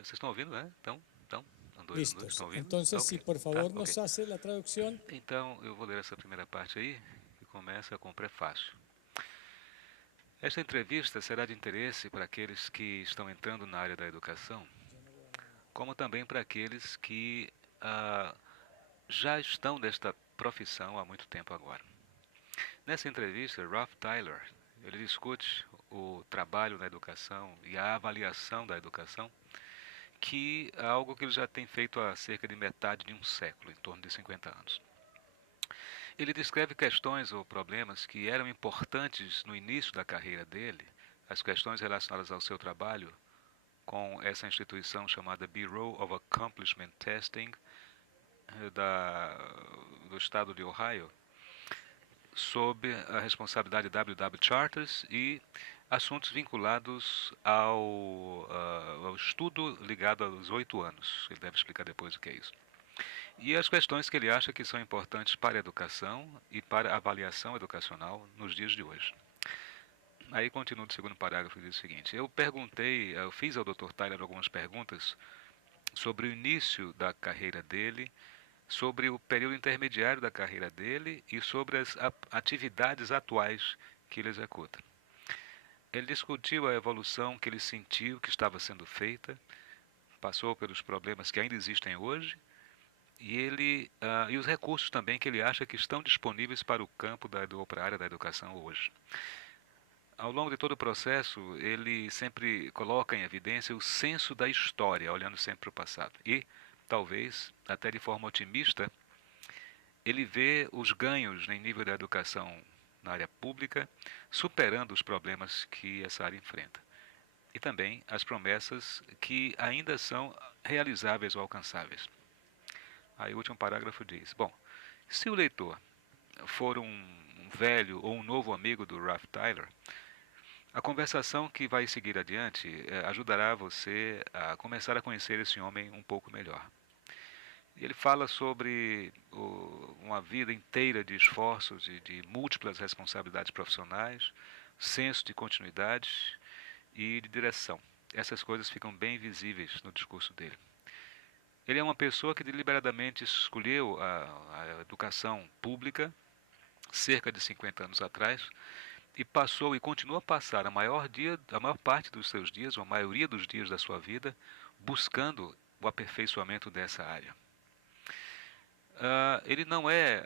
Vocês estão ouvindo, né? Então, um, dois, Listos. estão ouvindo? Entonces, si Ok, por tá, favor nos ok. hace la traducción. Então, eu vou ler essa primeira parte aí, que começa com o prefácio. Esta entrevista será de interesse para aqueles que estão entrando na área da educação, como também para aqueles que já estão nesta profissão há muito tempo agora. Nessa entrevista, Ralph Tyler, ele discute o trabalho na educação e a avaliação da educação, que é algo que ele já tem feito há cerca de metade de um século, em torno de 50 anos. Ele descreve questões ou problemas que eram importantes no início da carreira dele, as questões relacionadas ao seu trabalho com essa instituição chamada Bureau of Accomplishment Testing do estado de Ohio, sob a responsabilidade de W.W. Charters e assuntos vinculados ao estudo ligado aos 8 anos. Ele deve explicar depois o que é isso. E as questões que ele acha que são importantes para a educação e para a avaliação educacional nos dias de hoje. Aí continua o segundo parágrafo e diz o seguinte: eu fiz ao Dr. Tyler algumas perguntas sobre o início da carreira dele, sobre o período intermediário da carreira dele e sobre as atividades atuais que ele executa. Ele discutiu a evolução que ele sentiu que estava sendo feita, passou pelos problemas que ainda existem hoje e os recursos também que ele acha que estão disponíveis para o campo ou para a área da educação hoje. Ao longo de todo o processo, ele sempre coloca em evidência o senso da história, olhando sempre para o passado. E, talvez, até de forma otimista, ele vê os ganhos em nível da educação na área pública, superando os problemas que essa área enfrenta. E também as promessas que ainda são realizáveis ou alcançáveis. Aí o último parágrafo diz: bom, se o leitor for um velho ou um novo amigo do Ralph Tyler, a conversação que vai seguir adiante ajudará você a começar a conhecer esse homem um pouco melhor. Ele fala sobre uma vida inteira de esforços e de múltiplas responsabilidades profissionais, senso de continuidade e de direção. Essas coisas ficam bem visíveis no discurso dele. Ele é uma pessoa que deliberadamente escolheu a educação pública cerca de 50 anos atrás e passou e continua a passar a maior parte dos seus dias, ou a maioria dos dias da sua vida, buscando o aperfeiçoamento dessa área. Ele não é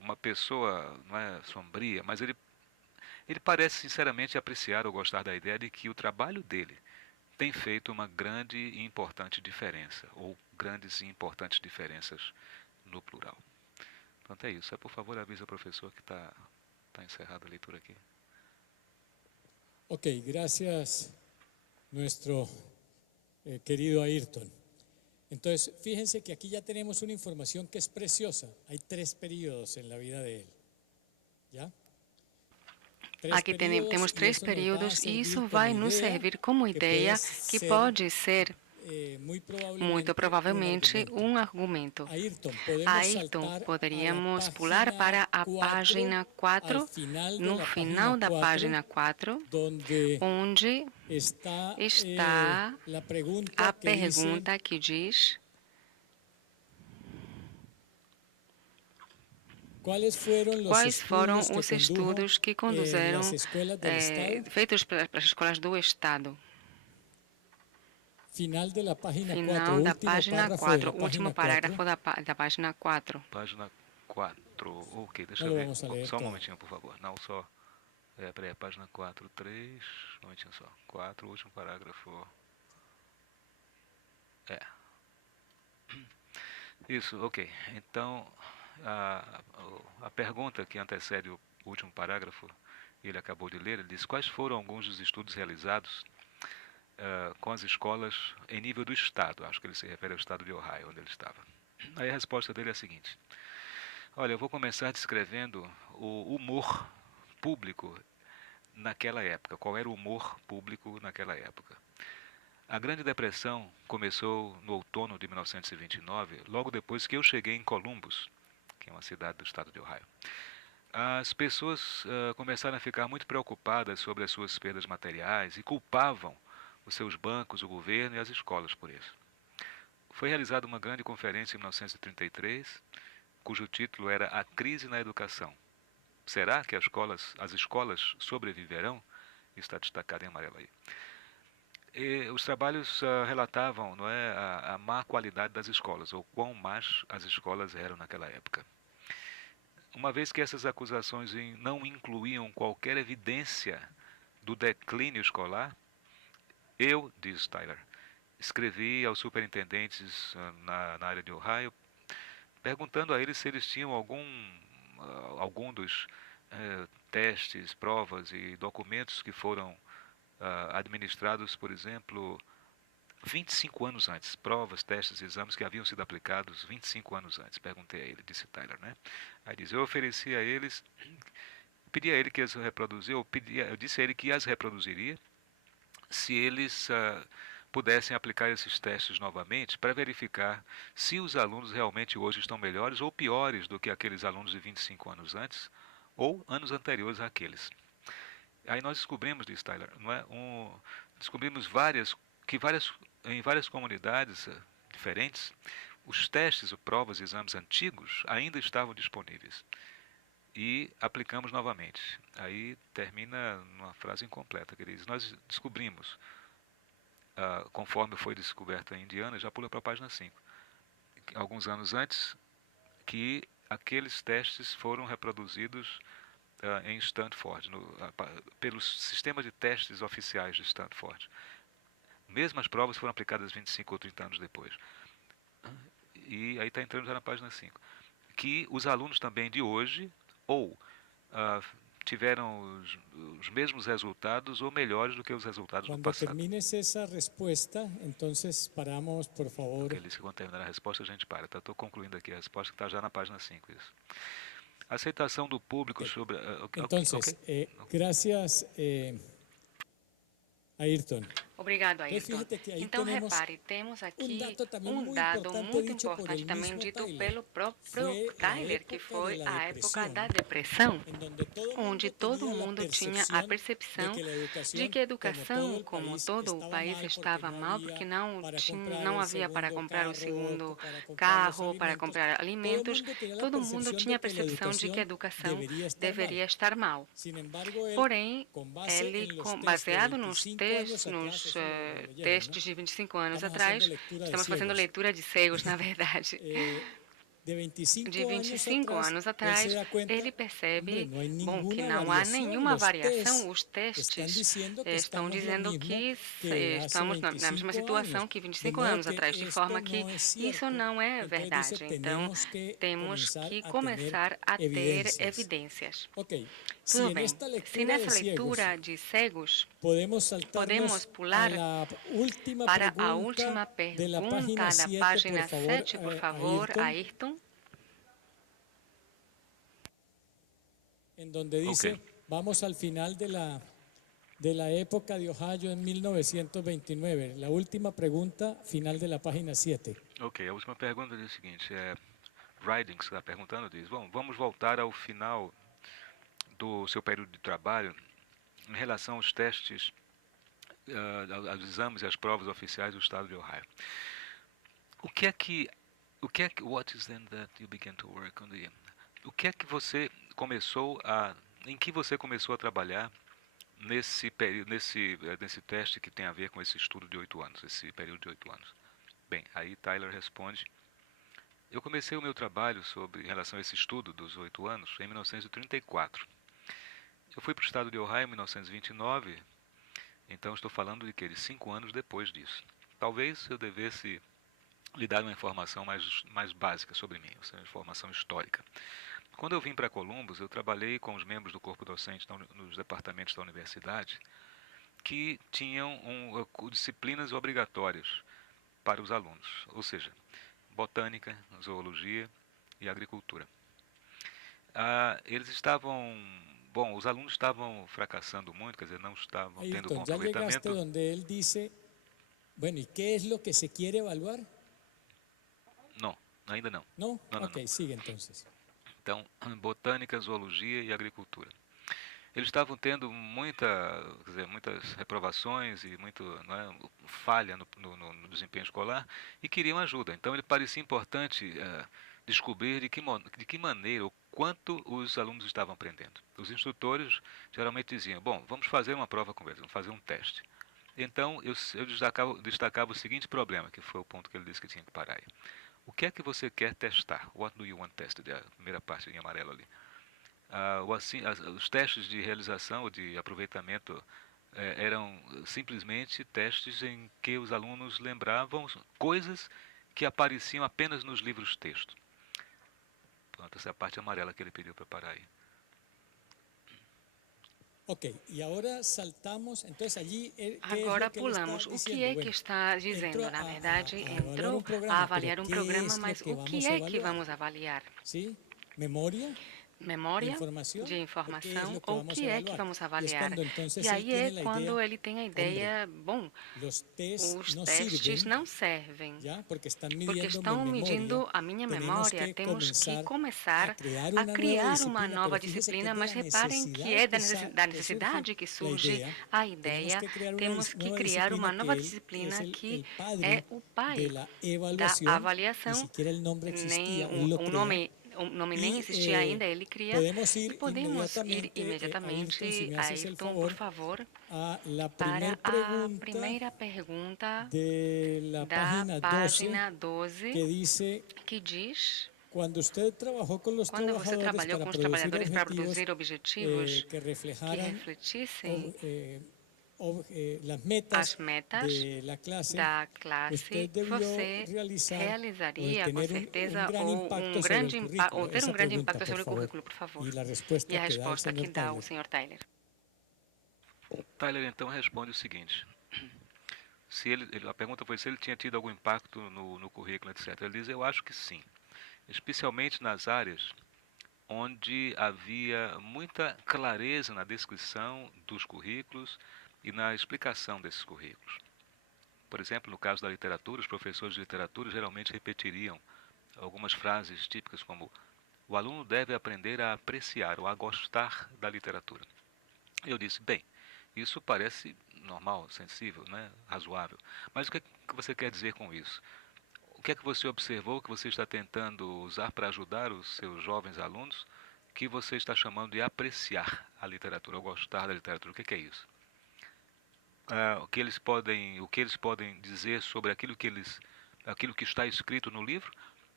uma pessoa, não é sombria, mas ele parece sinceramente apreciar ou gostar da ideia de que o trabalho dele tem feito uma grande e importante diferença, ou grandes e importantes diferenças no plural. Portanto, é isso. Por favor, avise ao professor que está encerrada a leitura aqui. Ok, gracias, nuestro querido Ayrton. Entonces, fíjense que aquí ya tenemos una información que es preciosa. Hay 3 periodos en la vida de él. ¿Ya? Aqui temos 3 períodos e isso vai nos servir como ideia que pode ser, muito provavelmente, um argumento. Ayrton, poderíamos pular para a página 4, no final da página 4, onde está a pergunta que diz: quais foram os estudos que conduziram, feitos pelas escolas do Estado? Final da página 4, último parágrafo da página 4. Página 4, ok, deixa eu ver. Só um momentinho, por favor. Não, só. Peraí, página 4, 3. Um momentinho só. 4, último parágrafo. Isso, ok. Então, a pergunta que antecede o último parágrafo, ele acabou de ler, ele diz: quais foram alguns dos estudos realizados com as escolas em nível do Estado? Acho que ele se refere ao estado de Ohio, onde ele estava. Aí a resposta dele é a seguinte: olha, eu vou começar descrevendo o humor público naquela época. Qual era o humor público naquela época? A Grande Depressão começou no outono de 1929, logo depois que eu cheguei em Columbus, que é uma cidade do estado de Ohio. As pessoas começaram a ficar muito preocupadas sobre as suas perdas materiais e culpavam os seus bancos, o governo e as escolas por isso. Foi realizada uma grande conferência em 1933, cujo título era A Crise na Educação. Será que as escolas sobreviverão? Está destacado em amarelo aí. E os trabalhos relatavam, não é, a má qualidade das escolas, ou quão más as escolas eram naquela época. Uma vez que essas acusações não incluíam qualquer evidência do declínio escolar, eu, diz Tyler, escrevi aos superintendentes na área de Ohio, perguntando a eles se eles tinham algum dos testes, provas e documentos que foram administrados, por exemplo, 25 anos antes, provas, testes, exames que haviam sido aplicados 25 anos antes. Perguntei a ele, disse Tyler, né? Aí diz, eu ofereci a eles, pedi a ele que as reproduzia, eu disse a ele que as reproduziria se eles pudessem aplicar esses testes novamente para verificar se os alunos realmente hoje estão melhores ou piores do que aqueles alunos de 25 anos antes ou anos anteriores àqueles. Aí nós descobrimos, diz Tyler, não é, descobrimos em várias comunidades diferentes, os testes, provas e exames antigos ainda estavam disponíveis. E aplicamos novamente. Aí termina numa frase incompleta, que diz, nós descobrimos, conforme foi descoberto em Indiana, já pula para a página 5, alguns anos antes, que aqueles testes foram reproduzidos em Stanford, pelos sistemas de testes oficiais de Stanford. Mesmas provas foram aplicadas 25 ou 30 anos depois. E aí está entrando já na página 5. Que os alunos também de hoje, ou tiveram os mesmos resultados ou melhores do que os resultados do passado. Quando termines essa resposta, então paramos, por favor. Okay, ele disse que quando terminar a resposta a gente para. Estou concluindo aqui a resposta que está já na página 5. Isso. Aceitação do público sobre... Então, graças, Ayrton. Obrigado, Ayrton. Então, repare, temos aqui um dado muito importante também dito pelo próprio Tyler, que foi a época da depressão, onde todo mundo tinha a percepção de que a educação, como todo o país, estava mal, porque não havia para comprar o segundo carro, para comprar alimentos, todo mundo tinha a percepção de que a educação deveria estar mal. Porém, ele, baseado nos testes de 25 anos atrás, estamos fazendo leitura de cegos, na verdade. De 25 anos atrás, ele percebe, que não há nenhuma variação. Os testes estão dizendo que estamos na mesma situação que 25 anos atrás, de forma que isso não é verdade. Então, temos que começar a ter evidências. Tudo bem. Se nessa leitura de cegos, podemos pular para a última pergunta da página 7, por favor, Ayrton. En donde dice, vamos al final de la época de Ohio en 1929. La última pregunta, final de la página 7. Ok, a última pergunta diz o seguinte, Ridings está perguntando, diz, bom, vamos voltar ao final do seu período de trabalho em relação aos testes, aos exames e às provas oficiais do estado de Ohio. What is then that you began to work on the... O que é que você em que você começou a trabalhar nesse teste que tem a ver com esse estudo de 8 anos, esse período de 8 anos? Bem, aí Tyler responde, eu comecei o meu trabalho em relação a esse estudo dos 8 anos em 1934. Eu fui para o estado de Ohio em 1929, então estou falando de 5 anos depois disso. Talvez eu devesse lhe dar uma informação mais básica sobre mim, ou seja, uma informação histórica. Quando eu vim para Columbus, eu trabalhei com os membros do corpo docente nos departamentos da universidade que tinham disciplinas obrigatórias para os alunos, ou seja, botânica, zoologia e agricultura. Os alunos estavam fracassando muito, quer dizer, não estavam tendo bom aproveitamento. Já chegaste onde ele disse, bueno, ¿y qué es lo que se quiere evaluar? Não, ainda não. Não? Ok, siga então. Então, botânica, zoologia e agricultura. eles estavam tendo muitas reprovações e muito, não é, falha no desempenho escolar e queriam ajuda. Então ele parecia importante descobrir de que maneira, o quanto os alunos estavam aprendendo. Os instrutores geralmente diziam: bom, vamos fazer uma prova com eles, vamos fazer um teste. Então eu destacava o seguinte problema, que foi o ponto que ele disse que tinha que parar aí. O que é que você quer testar? What do you want tested? É a primeira parte em amarelo ali. Os testes de realização ou de aproveitamento eram simplesmente testes em que os alunos lembravam coisas que apareciam apenas nos livros texto. Pronto, essa é a parte amarela que ele pediu para parar aí. Ok, e agora saltamos, então allí... Agora pulamos. O que é que está dizendo? Na verdade, entrou a avaliar um programa, mas o que é que vamos avaliar? Sim, memória de informação, ou o que é que vamos avaliar. E aí é quando ele tem a ideia, bom, os testes não servem, porque estão medindo a minha memória. Temos que começar a criar uma nova disciplina, mas reparem que é da necessidade que surge a ideia. Temos que criar uma nova disciplina que é o pai da avaliação, nem o nome nem existia ainda, ele cria, e podemos ir imediatamente, Ayrton, por favor, para a primeira pergunta da página 12, que diz: quando você trabalhou com os trabalhadores para produzir objetivos que refletissem as metas da classe, você realizaria com certeza ou ter um grande impacto sobre o currículo, por favor. E a resposta que dá o Sr. Tyler. Tyler então responde o seguinte: a pergunta foi se ele tinha tido algum impacto no currículo, etc. Ele diz: eu acho que sim, especialmente nas áreas onde havia muita clareza na descrição dos currículos e na explicação desses currículos. Por exemplo, no caso da literatura, os professores de literatura geralmente repetiriam algumas frases típicas como: o aluno deve aprender a apreciar ou a gostar da literatura. Eu disse: bem, isso parece normal, sensível, né? Razoável. Mas o que você quer dizer com isso? O que é que você observou que você está tentando usar para ajudar os seus jovens alunos que você está chamando de apreciar a literatura, ou gostar da literatura? O que é isso? O que eles podem dizer sobre aquilo que está escrito no livro,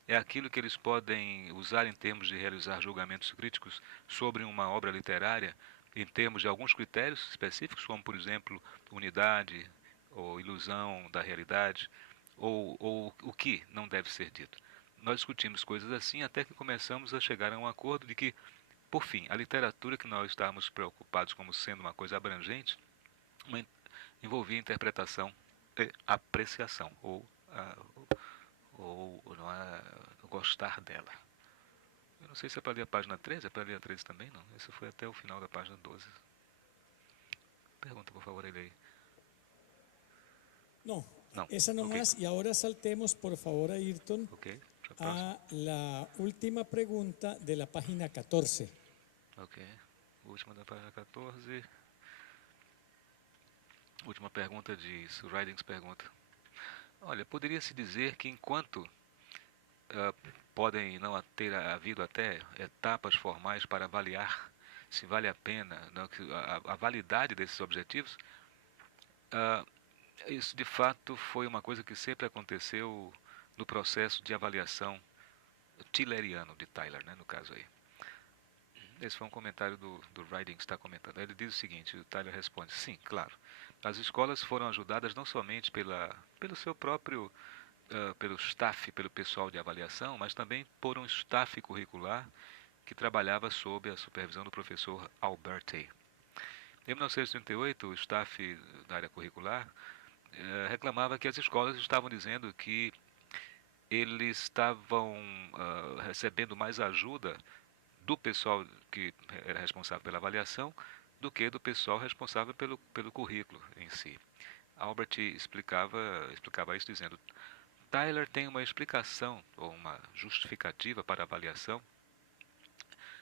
é aquilo que eles podem usar em termos de realizar julgamentos críticos sobre uma obra literária, em termos de alguns critérios específicos, como, por exemplo, unidade ou ilusão da realidade, ou o que não deve ser dito. Nós discutimos coisas assim até que começamos a chegar a um acordo de que, por fim, a literatura que nós estávamos preocupados como sendo uma coisa abrangente, envolvia interpretação e apreciação, ou não é, gostar dela. Eu não sei se é para ler a página 13, é para ler a 13 também, não. Isso foi até o final da página 12. Pergunta, por favor, ele aí. Não, essa não mais. Okay. E agora saltemos, por favor, Ayrton, a la última pergunta de la página 14. Ok, última da página 14. Última pergunta diz, o Ridings pergunta: olha, poderia-se dizer que enquanto podem não ter havido até etapas formais para avaliar se vale a pena, não, a validade desses objetivos, isso de fato foi uma coisa que sempre aconteceu no processo de avaliação tilleriano de Tyler, né, no caso aí. Esse foi um comentário do Ridings que está comentando. Ele diz o seguinte, o Tyler responde: sim, claro. As escolas foram ajudadas não somente pelo seu próprio, pelo staff, pelo pessoal de avaliação, mas também por um staff curricular que trabalhava sob a supervisão do professor Alberti. Em 1938, o staff da área curricular reclamava que as escolas estavam dizendo que eles estavam recebendo mais ajuda do pessoal que era responsável pela avaliação do que do pessoal responsável pelo currículo em si. Albert explicava isso dizendo: Tyler tem uma explicação ou uma justificativa para a avaliação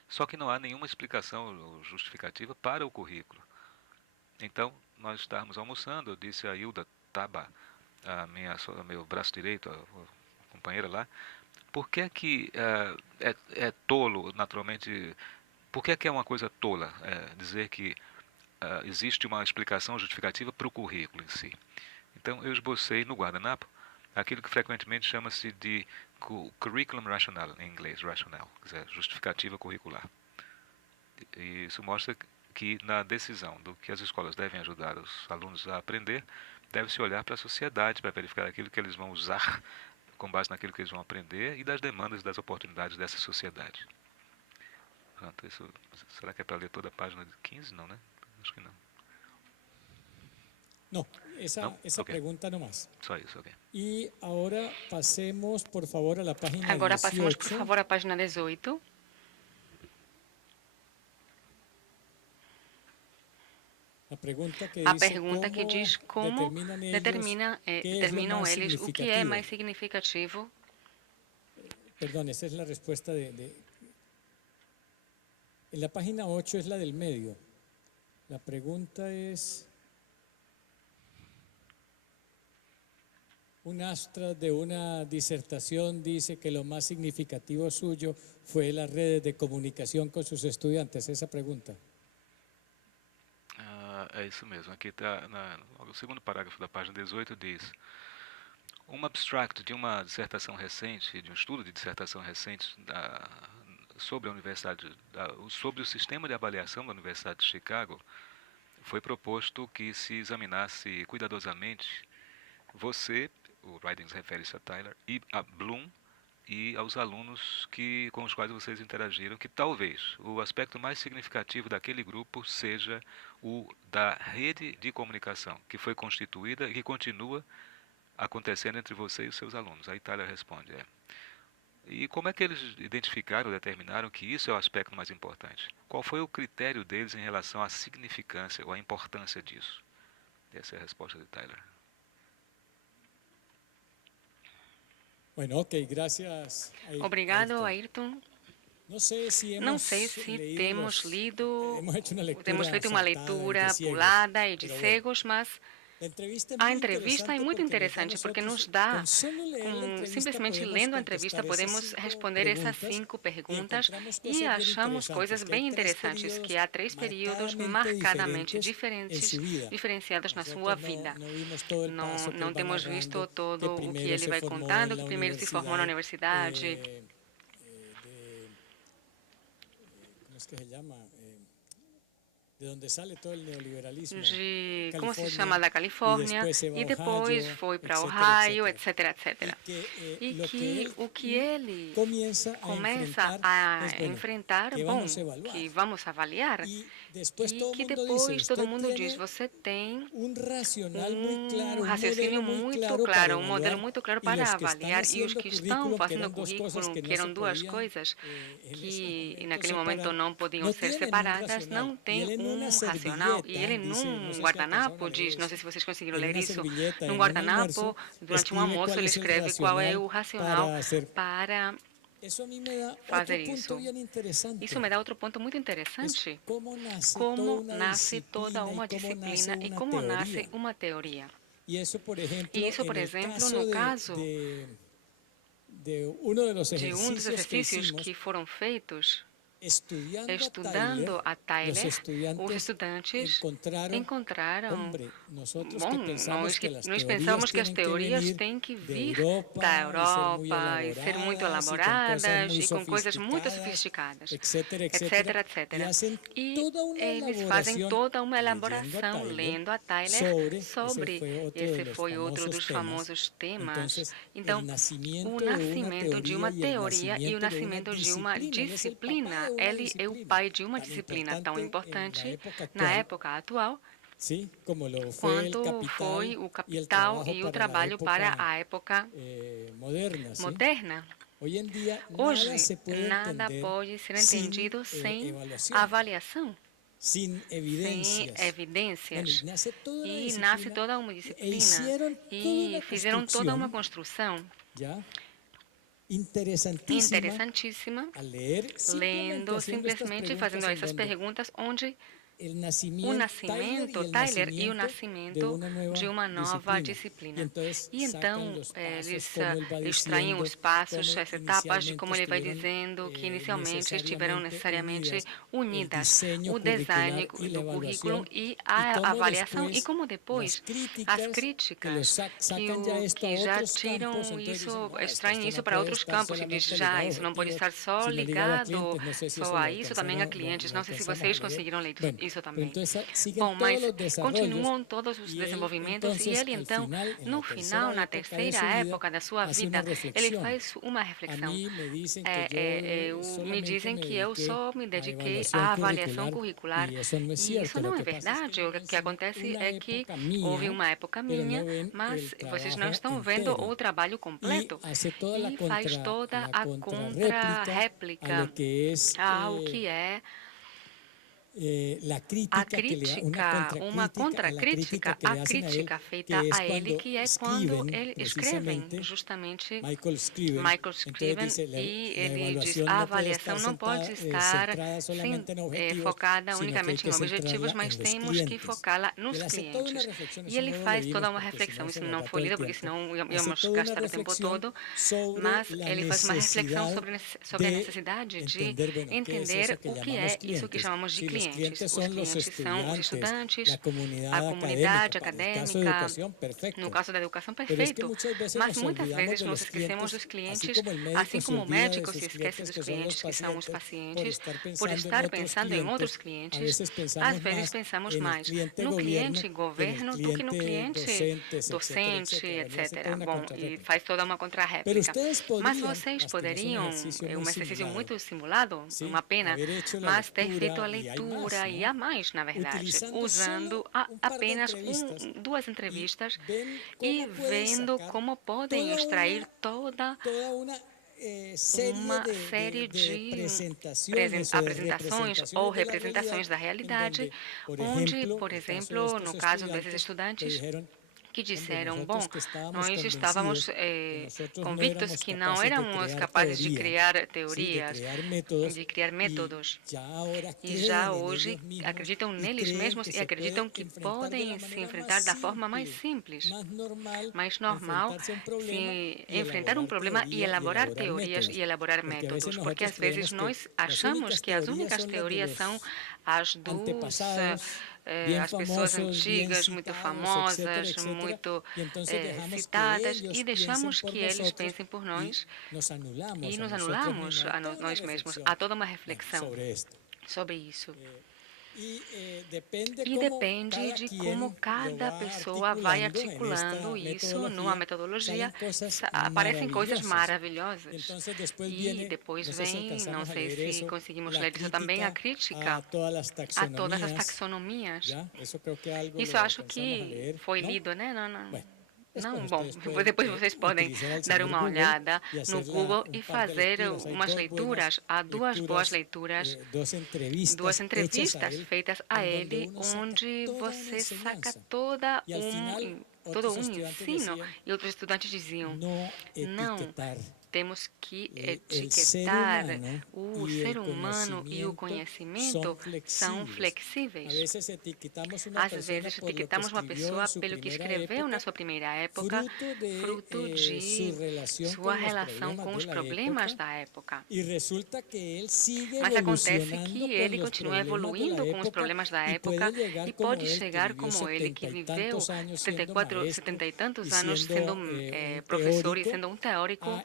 Só que não há nenhuma explicação justificativa para o currículo. Então, nós estávamos almoçando, eu disse a Hilda Taba, meu braço direito, a companheira lá, por que que é tolo, naturalmente, por que é uma coisa tola dizer que existe uma explicação justificativa para o currículo em si? Então, eu esbocei no guardanapo aquilo que frequentemente chama-se de curriculum rationale, em inglês, rationale, quer dizer, justificativa curricular. E isso mostra que na decisão do que as escolas devem ajudar os alunos a aprender, deve-se olhar para a sociedade para verificar aquilo que eles vão usar com base naquilo que eles vão aprender e das demandas e das oportunidades dessa sociedade. Pronto, isso, será que é para ler toda a página de 15? Não, né? Acho que não. No, esa Okay. pregunta no más. Só isso, ok. Y ahora pasemos, por favor, a la página Agora 18. passemos, por favor, à página 18. A pergunta que diz como determinam eles o que é mais significativo. Perdón, esa es la respuesta en la página 8 es la del medio. La pregunta es: un astra de una disertación dice que lo más significativo suyo fue las redes de comunicación con sus estudiantes. Esa pregunta. É isso mesmo. Aqui está no segundo parágrafo da página 18 diz: um abstract de uma dissertação recente, de um estudo de dissertação recente sobre a universidade, sobre o sistema de avaliação da Universidade de Chicago, foi proposto que se examinasse cuidadosamente você, o Ridings refere-se a Tyler, e a Bloom e aos alunos com os quais vocês interagiram, que talvez o aspecto mais significativo daquele grupo seja o da rede de comunicação, que foi constituída e que continua acontecendo entre você e os seus alunos. Aí Tyler responde, E como é que eles identificaram, determinaram que isso é o aspecto mais importante? Qual foi o critério deles em relação à significância ou à importância disso? Essa é a resposta de Tyler. Bueno, okay, gracias. Obrigado, Ayrton. Não sei se temos feito uma leitura pulada e de cegos, mas a entrevista é muito interessante porque nos dá, simplesmente lendo a entrevista, podemos responder essas 5 perguntas e achamos coisas bem interessantes, que há 3 períodos marcadamente diferenciados na sua vida. Não temos visto todo o que ele vai contando, que primeiro se formou na universidade. Como é que se chama? De onde sale todo o neoliberalismo, como se chama, da Califórnia, e depois foi para Ohio, etc, etc. E que o que ele começa a enfrentar, que vamos avaliar, e que depois todo mundo diz, você tem um raciocínio muito claro, um modelo muito claro para avaliar, e os que estão fazendo o currículo, que eram 2 coisas que naquele momento não podiam ser separadas, não têm um racional, e ele num guardanapo diz, não sei se vocês conseguiram ler isso, num guardanapo, durante um almoço, ele escreve qual é o racional para fazer isso. Isso me dá outro ponto muito interessante, como nasce toda uma disciplina e como nasce uma teoria. E isso, por exemplo, no caso de um dos exercícios que foram feitos, estudando a Tyler, os estudantes encontraram, nós pensamos que as teorias têm que vir da Europa e ser muito elaboradas e com coisas muito sofisticadas, etc, etc. E eles fazem toda uma elaboração lendo a Tyler sobre, esse foi outro dos famosos temas, então, o nascimento de uma teoria e o nascimento de uma disciplina. Ele é o pai de uma disciplina tão importante na época atual, quanto foi o Capital e o trabalho para a época moderna. Hoje, nada pode ser entendido sem avaliação, sem evidências. E nasce toda uma disciplina e fizeram toda uma construção. interessantíssima, lendo, simplesmente fazendo essas perguntas, onde o nascimento, Tyler, e o nascimento de uma nova disciplina. E então, eles extraem os passos, as etapas, de como ele vai dizendo que inicialmente estiveram necessariamente unidas, o design do currículo e a avaliação, e como depois as críticas que já tiram isso, extraem isso para outros campos, e diz já, isso não pode estar só ligado só a isso, também a clientes. Não sei se vocês conseguiram ler isso também. Bom, mas continuam todos os desenvolvimentos, e ele então, no final, na terceira época da sua vida, ele faz uma reflexão. Me dizem que eu só me dediquei à avaliação curricular, e isso não é verdade. O que acontece é que houve uma época minha, mas vocês não estão vendo o trabalho completo, e faz toda a contra-réplica ao que é a crítica, uma contra-crítica, a crítica feita a ele, que é quando ele escrevem, justamente Michael Scriven, e ele diz a avaliação não pode estar focada unicamente em objetivos, mas temos que focá-la nos clientes. E ele faz toda uma reflexão, isso não foi lido, porque senão íamos gastar o tempo todo, mas ele faz uma reflexão sobre a necessidade de entender o que é isso que chamamos de cliente. Os clientes são os estudantes, a comunidade acadêmica, no caso da educação, perfeito. Mas muitas vezes nós esquecemos dos clientes, assim como o médico se esquece dos clientes, que são os pacientes, por estar pensando em outros clientes. Às vezes pensamos mais no cliente governo do que no cliente docente, etc. Bom, e faz toda uma contra-réplica. Mas vocês poderiam, um exercício muito simulado, uma pena, mas ter feito a leitura e há mais, na verdade, usando apenas duas entrevistas e vendo como podem extrair toda uma série de apresentações ou representações da realidade, onde, por exemplo, no caso desses estudantes, que disseram, bom, nós estávamos convictos que não éramos capazes de criar teorias, de criar métodos, e já hoje acreditam neles mesmos e acreditam que podem se enfrentar da forma mais simples, mais normal, se enfrentar um problema e elaborar teorias e elaborar métodos, porque às vezes nós achamos que as únicas teorias são as dos as pessoas antigas, muito famosas, muito citadas, e deixamos que eles pensem por nós e nos anulamos a nós mesmos. Há toda uma reflexão sobre isso. E depende de como cada pessoa vai articulando isso numa metodologia. Aparecem coisas maravilhosas. E depois vem, não sei se conseguimos ler isso também, a crítica a todas as taxonomias. Isso acho que foi lido, né? Não, bom, depois vocês podem dar uma olhada no Google e fazer umas leituras. Há duas boas leituras, duas entrevistas feitas a ele, onde você saca todo um ensino. E outros estudantes diziam, não, temos que etiquetar o ser humano e o conhecimento são flexíveis. Às vezes etiquetamos uma pessoa pelo que escreveu na sua primeira época, fruto de sua relação com os problemas da época. Mas acontece que ele continua evoluindo com os problemas da época e pode chegar como ele, que viveu 70 e tantos anos sendo professor e sendo um teórico,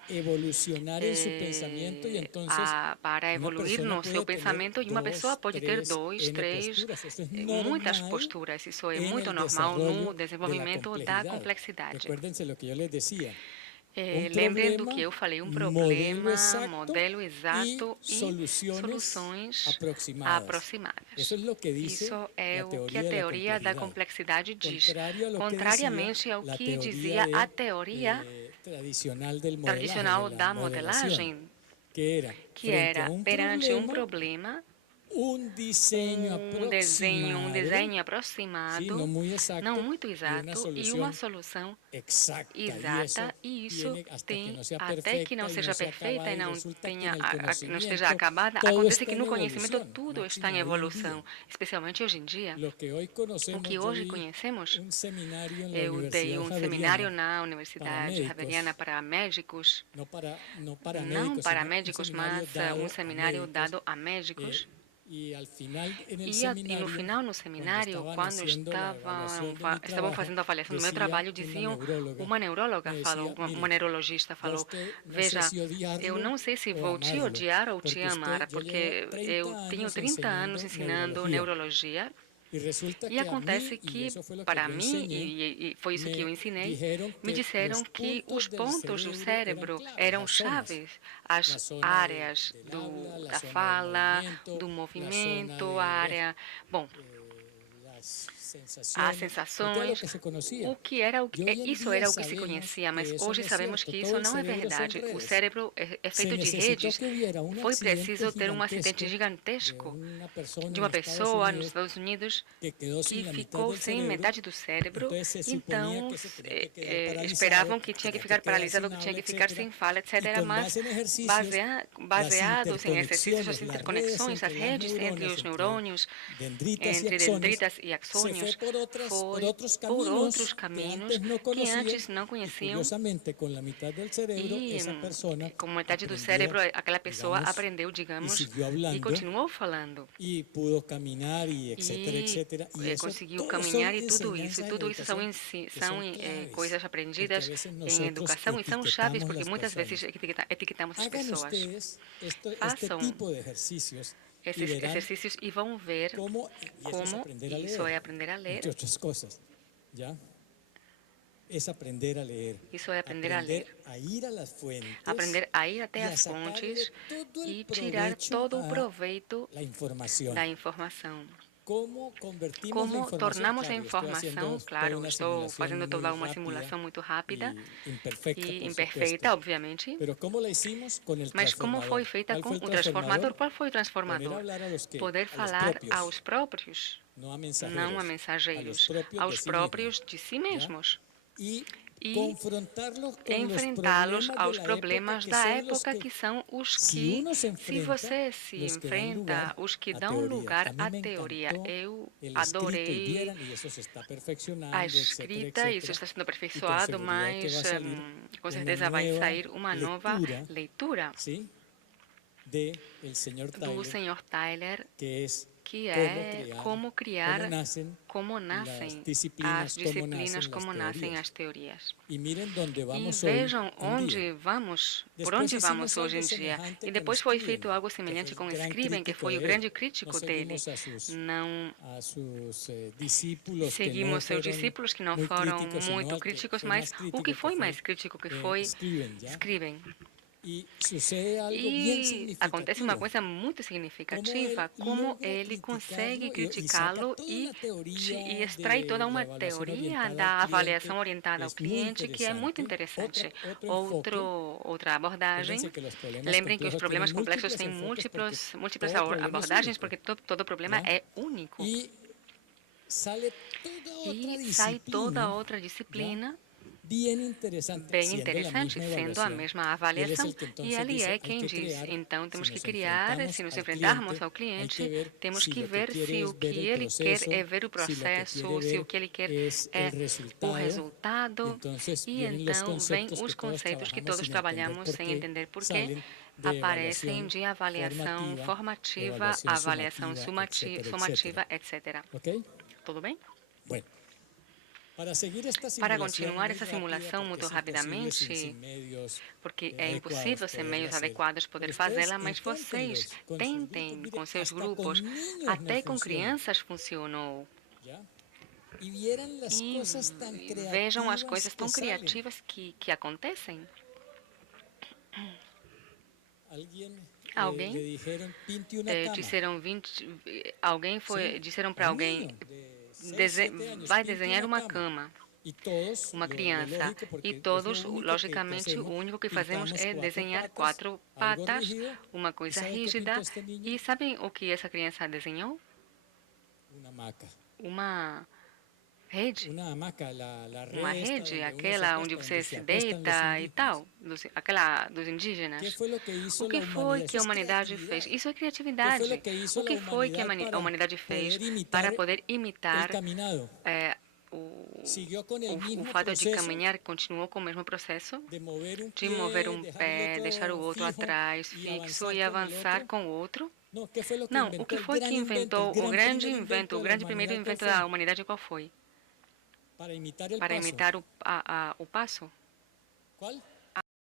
para evoluir no seu pensamento, e uma pessoa pode ter 2, 3, muitas posturas. Isso é muito normal no desenvolvimento da complexidade. Lembrem do que eu falei, um problema, modelo exato e soluções aproximadas. Isso é o que a teoria da complexidade diz, contrariamente ao que dizia a teoria tradicional da modelagem, que era perante um problema, un diseño desenho aproximado, sí, no muy exacto, não muito exato, e uma solución solução exata, exata, e isso tem, até que não seja perfeita e não esteja acabada, todo acontece está que en no conhecimento evolución, tudo está máxime em hoy en día. evolução, especialmente hoje em dia. Lo que hoy O conocemos, que yo hoje vi conhecemos, un seminario en la eu dei Universidad seminário Javeriana na para Universidade Javeriana médicos, para médicos, no para não médicos, para sino un médicos, seminario mas um dado a seminário médicos. dado a médicos. Y al final en el E no seminario, final, no cuando seminário, estaban quando haciendo la evaluación de mi estavam trabajo, fazendo a avaliação do meu decía trabalho, una diziam, neuróloga, uma neuróloga me falou, decía, uma mire, neurologista yo a falou, usted no sé veja, si eu odiarlo não sei se o vou te amarlo, odiar ou te porque amar, yo llevo porque 30 eu tenho años 30 anos enseñando ensinando neurología. neurologia. Y resulta E que a mí, acontece y que, eso fue lo que para yo mim, enseñé, e foi isso que eu me ensinei, dijeron me que disseram los que os puntos del pontos do cerebro eran cérebro claves, eram las zonas. chaves, as La zona áreas del habla, la da zona del fala, movimiento, do la zona movimento, a de, bueno, área, bom, las as sensaciones, era lo sensações, que se conocía. o que era Y hoy en isso día era o que se sabemos conhecia, mas que eso hoje no es sabemos cierto. que Todo isso el não é cerebro son verdade. O redes. cérebro é Se feito de necesitó redes. que hubiera un Foi accidente preciso ter um acidente gigantesco de gigantesco una persona de en uma Estados pessoa nos Unidos Estados Unidos que quedó que sin la mitad ficou del sem cerebro. metade do cérebro, Entonces se suponía então que se tenía que quedar paralizado, esperavam que que tinha que tenía que ficar quedar paralisado, sin que tinha habla, que ficar etcétera. sem fala, Y etc. con Mas base en ejercicios, las baseados em exercícios, as interconexiones, las redes interconexões, as entre las redes entre neuronas, os entre neurônios, dendritas y entre axones, dendritas e se fue axônios, por foi otros por outros caminos que caminhos antes no que conocían antes não y conheciam. curiosamente con la mitad del cerebro E esa persona com metade do aprendió, cérebro, aquela pessoa digamos, aprendeu, y digamos, siguió e hablando continuou falando. y pudo caminar y etcétera, E etcétera. Y eso conseguiu todos son caminhar e tudo isso. E enseñanzas en tudo isso são, educación que são son claves, coisas porque a aprendidas veces em nosotros educação e são chaves etiquetamos porque las muitas vezes personas. etiquetamos as Hagan pessoas. ustedes este Façam tipo de ejercicios y esses verán exercícios e vão ver cómo, y eso es como aprender a isso leer, é aprender a ler. entre otras cosas, ¿ya? Es aprender a leer, Isso é aprender a ler. a ir a las fuentes, Aprender a ir até y a as sacarle fontes todo el e tirar provecho todo o a proveito la información. da informação. ¿Cómo convertimos la Como información? tornamos a Claro, estoy haciendo informação, toda claro, una estou simulación fazendo muy toda uma rápida simulação muito rápida y imperfecta, e por imperfeita, supuesto. obviamente. Pero ¿cómo la hicimos con el Mas como foi transformador? feita ¿Cuál com fue el o transformador? transformador? Qual foi o Poner a transformador? hablar Poder a los falar propios, aos próprios, no a não a mensageiros, a los mensageiros, propios de aos sí próprios mismos, de si ¿ya? mesmos. Y E confrontarlos con los enfrentá-los problemas de aos la época problemas que da son los época, que, que são os si que, uno se se enfrenta, você se los que dan lugar enfrenta, os que a dão teoría. lugar A mí à me teoria. encantó Eu el escrito y adorei vieran, y eso se está a perfeccionando, etcétera, escrita, isso etcétera. está sendo Y con aperfeiçoado, seguridad que va mas a salir com una certeza vai nueva sair uma nova lectura, leitura ¿sí? De el señor do Tyler, Sr. Tyler, que es que é como criar, cómo como nascem nascem las as disciplinas, disciplinas, como nascem teorías. as teorias. Y miren dónde E vamos hoy vejam en onde día. vamos, por Después onde vamos hicimos hoje algo em dia. semejante E con depois foi Scriven, feito algo que semelhante fue com gran Scriven, que crítico foi o de grande él. No crítico dele. seguimos Não a sus discípulos que no seguimos seus fueron discípulos que não muy foram críticos, sino muito al que críticos, fue mas más o que crítico, foi mais crítico que foi Scriven, ¿ya? Scriven. Y sucede algo bien E acontece uma significativo. coisa muito significativa, Como como logra ele consegue criticarlo criticá-lo y saca toda una teoría e extrai toda de uma la evaluación teoria orientada da al avaliação cliente, orientada que ao es muy cliente, que é muito interesante. interessante. Otro enfoque. Outra abordagem. Acuérdense que los problemas Lembrem que os complejos problemas tienen complexos múltiples têm enfoques múltiplas porque todo problema es abordagens, único, porque todo problema ¿ya? é único. Y sale toda otra E sai toda disciplina, outra ¿ya? disciplina Bem interessante, bem interessante, sendo a mesma avaliação, e ele é quem diz, então temos que criar, se nos enfrentarmos ao cliente, temos que ver se o que ele quer é ver o processo, se o que ele quer é o resultado, e então vêm os conceitos que todos trabalhamos sem entender por quê, aparecem de avaliação formativa, avaliação sumativa, etc. Tudo bem? Bueno. Para continuar essa simulação muito rapidamente, porque é impossível sem meios adequados poder fazê-la, mas vocês tentem com seus grupos, até com crianças funcionou. E vejam as coisas tão criativas que acontecem. Alguém disseram para alguém vai desenhar uma cama. uma criança. E todos, logicamente, o único que fazemos é desenhar 4 patas, uma coisa rígida. E sabem o que essa criança desenhou? Uma rede. Uma rede, aquela onde você se deita e tal, aquela dos indígenas. O que foi que a humanidade fez? Isso é criatividade. O que foi que a humanidade fez para poder imitar o fato de caminhar? Continuou com o mesmo processo de mover um pé, deixar o outro atrás, fixo e avançar com o outro? Não, o que foi que inventou o grande primeiro invento da humanidade, qual foi? Para imitar o passo.